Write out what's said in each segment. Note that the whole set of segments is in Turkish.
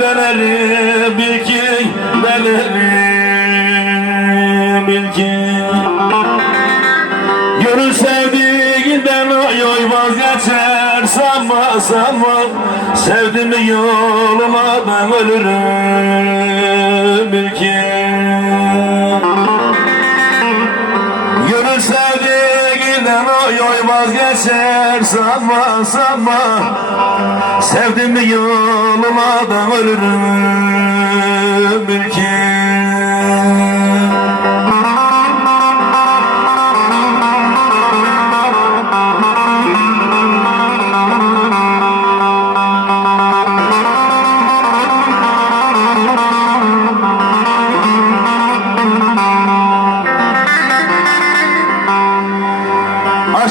beleri bil ki beleri bil ki. Gönül sevdiğinden oy oy vazgeçer sanma sanma. Sevdiğimi yoluma ben ölürüm bil ki. Vazgeçer sanma sanma Sevdim yoluma ben ölürüm. Bil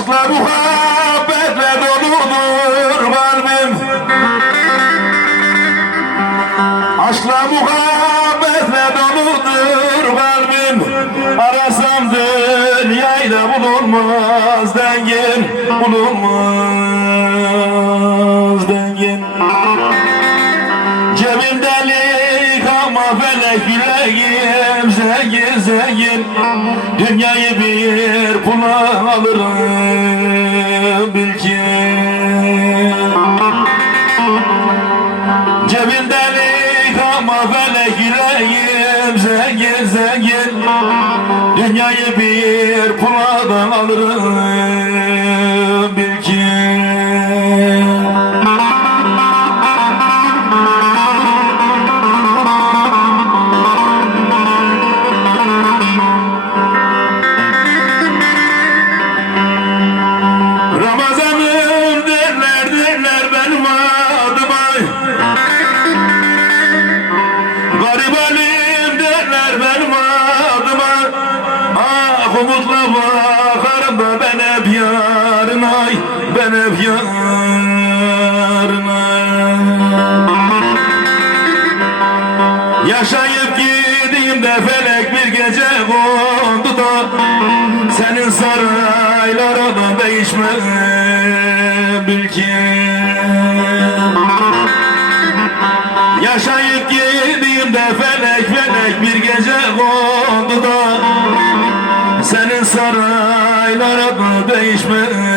Aşkla muhabbetle doludur kalbim Aşkla muhabbetle doludur kalbim Arasam dünyayla bulunmaz dengin Bulunmaz yüreğim zengin zengin Dünyayı bir pula alırım bil ki. Cebim delik ama felek yüreğim zengin zengin. Dünyayı bir puladan alırım derler benim adıma Ah umutla bakarım da ben hep yarına Ben hep yarına. Yaşayıp gideyim de felek bir gece kondu da Senin saraylara da değişme bil ki saraylara da değişme